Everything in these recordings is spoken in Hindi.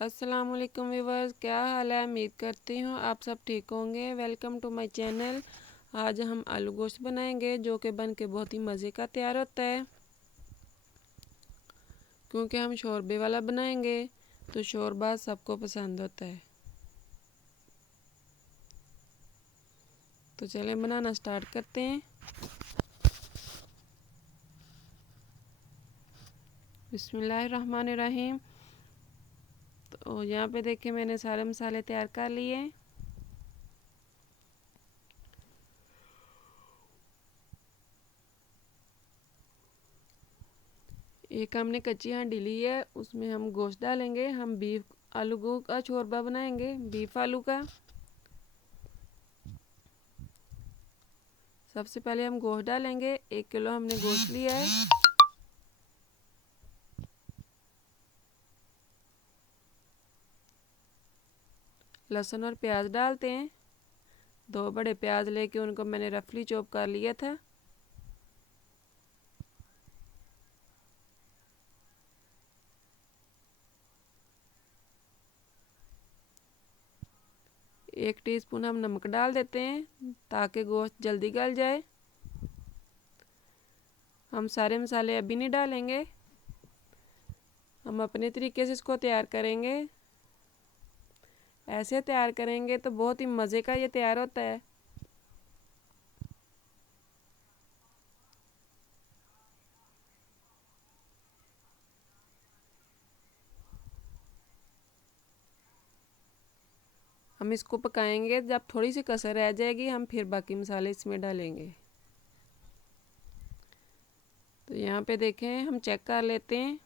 अस्सलाम वालेकुम व्यूवर्स, क्या हाल है। उम्मीद करती हूँ आप सब ठीक होंगे। Welcome to my channel. आज हम आलू गोश्त बनाएंगे जो कि बन के बहुत ही मज़े का तैयार होता है। क्योंकि हम शोरबे वाला बनाएंगे तो शोरबा सबको पसंद होता है। तो चलें बनाना स्टार्ट करते हैं। बिस्मिल्लाहिर्रहमानिर्रहीम। तो यहाँ पे देखिए मैंने सारे मसाले तैयार कर लिए। एक हमने कच्ची हांडी ली है, उसमें हम गोश्त डालेंगे। हम बीफ आलू का शोरबा बनाएंगे, बीफ आलू का। सबसे पहले हम गोश्त डालेंगे। 1 किलो हमने गोश्त लिया है। लहसुन और प्याज डालते हैं। 2 बड़े प्याज लेके उनको मैंने रफली चॉप कर लिया था। एक टीस्पून हम नमक डाल देते हैं ताकि गोश्त जल्दी गल जाए। हम सारे मसाले अभी नहीं डालेंगे, हम अपने तरीके से इसको तैयार करेंगे। ऐसे तैयार करेंगे तो बहुत ही मज़े का ये तैयार होता है। हम इसको पकाएंगे, जब थोड़ी सी कसर रह जाएगी हम फिर बाकी मसाले इसमें डालेंगे। तो यहाँ पे देखें, हम चेक कर लेते हैं।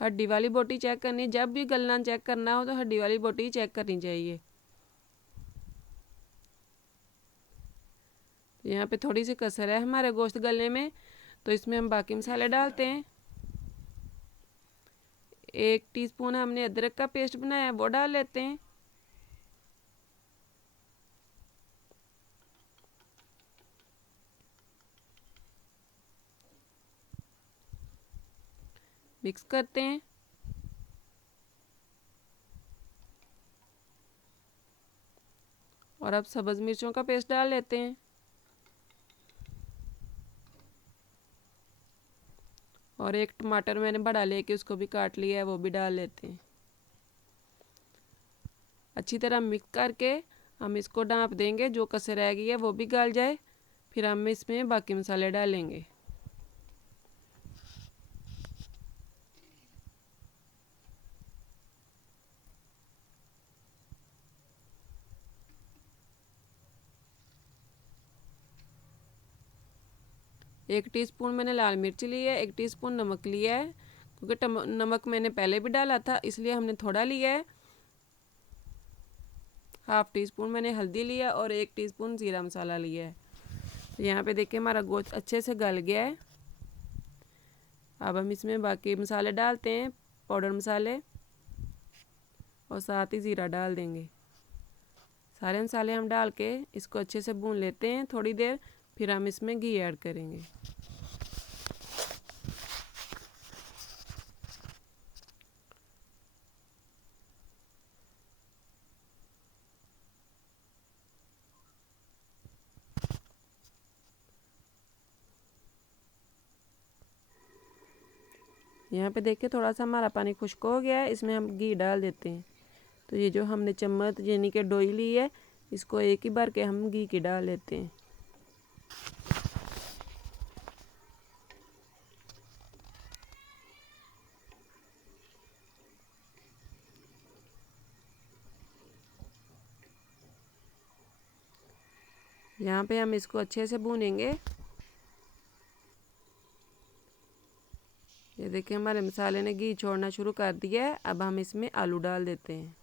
हड्डी वाली बोटी चेक करनी, जब भी गलना चेक करना हो तो हड्डी वाली बोटी चेक करनी चाहिए। तो यहाँ पे थोड़ी सी कसर है हमारे गोश्त गलने में, तो इसमें हम बाकी मसाले डालते हैं। 1 टीस्पून हमने अदरक का पेस्ट बनाया है, वो डाल लेते हैं। मिक्स करते हैं। और अब सब्ज़ मिर्चों का पेस्ट डाल लेते हैं। और एक टमाटर मैंने बड़ा लेके उसको भी काट लिया है, वो भी डाल लेते हैं। अच्छी तरह मिक्स करके हम इसको ढाँप देंगे, जो कसर रह गई है वो भी गल जाए। फिर हम इसमें बाकी मसाले डालेंगे। एक टीस्पून मैंने लाल मिर्च ली है, 1 टीस्पून नमक लिया है। क्योंकि नमक मैंने पहले भी डाला था इसलिए हमने थोड़ा लिया है। 1/2 टीस्पून मैंने हल्दी लिया और 1 टीस्पून ज़ीरा मसाला लिया है। तो यहाँ पे देखिए हमारा गोश्त अच्छे से गल गया है। अब हम इसमें बाकी मसाले डालते हैं, पाउडर मसाले, और साथ ही ज़ीरा डाल देंगे। सारे मसाले हम डाल के इसको अच्छे से भून लेते हैं थोड़ी देर। फिर हम इसमें घी ऐड करेंगे। यहाँ पे देखिए थोड़ा सा हमारा पानी खुश्क हो गया है, इसमें हम घी डाल देते हैं। तो ये जो हमने चम्मच यानी कि डोई ली है, इसको एक ही बार के हम घी की डाल लेते हैं। यहाँ पे हम इसको अच्छे से भूनेंगे। ये देखिए हमारे मसाले ने घी छोड़ना शुरू कर दिया है। अब हम इसमें आलू डाल देते हैं।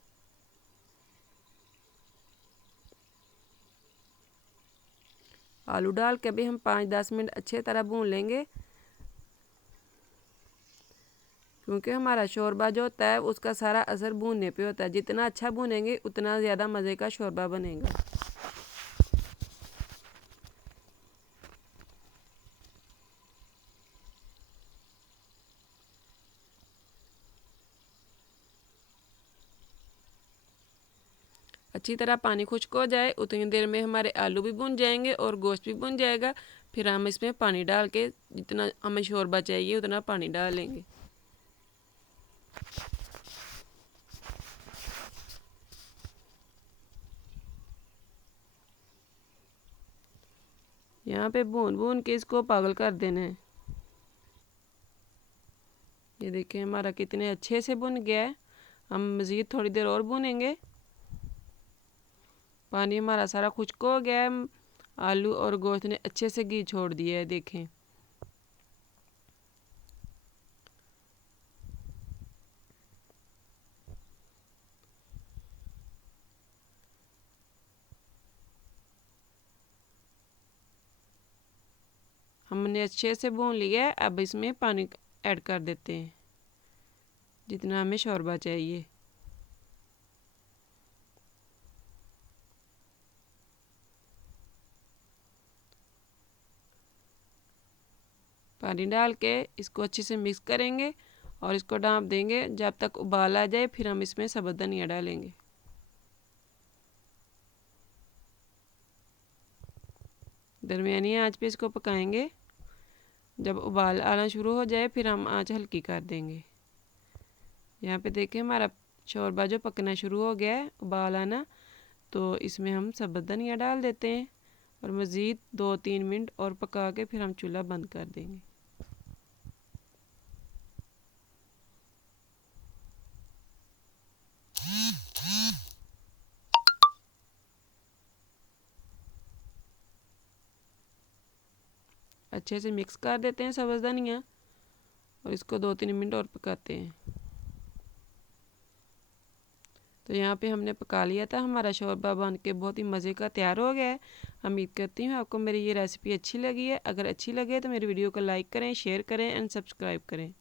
आलू डाल के भी हम 5-10 मिनट अच्छे तरह भून लेंगे। क्योंकि हमारा शोरबा जो होता है उसका सारा असर भूनने पे होता है। जितना अच्छा भूनेंगे उतना ज़्यादा मज़े का शोरबा बनेगा। अच्छी तरह पानी खुश्क हो जाए उतनी देर में हमारे आलू भी भुन जाएंगे और गोश्त भी भुन जाएगा। फिर हम इसमें पानी डाल के जितना हमें शोरबा चाहिए उतना पानी डालेंगे। यहाँ पे भून भून के इसको पागल कर देना है। ये देखिए हमारा कितने अच्छे से भुन गया है। हम मज़ीद थोड़ी देर और भुनेंगे। पानी हमारा सारा खुश्क हो गया है। आलू और गोश्त ने अच्छे से घी छोड़ दिया है। देखें हमने अच्छे से भून लिया है। अब इसमें पानी ऐड कर देते हैं जितना हमें शोरबा चाहिए। पानी डाल के इसको अच्छे से मिक्स करेंगे और इसको ढाँप देंगे जब तक उबाल आ जाए। फिर हम इसमें सब्ज़ धनिया डालेंगे। दरमियानी आंच पे इसको पकाएंगे। जब उबाल आना शुरू हो जाए फिर हम आंच हल्की कर देंगे। यहाँ पे देखें हमारा शोरबा जो पकना शुरू हो गया है, उबाल आना, तो इसमें हम सब्ज़ धनिया डाल देते हैं और मज़ीद 2-3 मिनट और पका के फिर हम चूल्हा बंद कर देंगे। अच्छे से मिक्स कर देते हैं सब्ज़ धनिया और इसको 2-3 मिनट और पकाते हैं। तो यहाँ पे हमने पका लिया था। हमारा शोरबा बन के बहुत ही मज़े का तैयार हो गया है। उम्मीद करती हूँ आपको मेरी ये रेसिपी अच्छी लगी है। अगर अच्छी लगे तो मेरी वीडियो को लाइक करें, शेयर करें एंड सब्सक्राइब करें।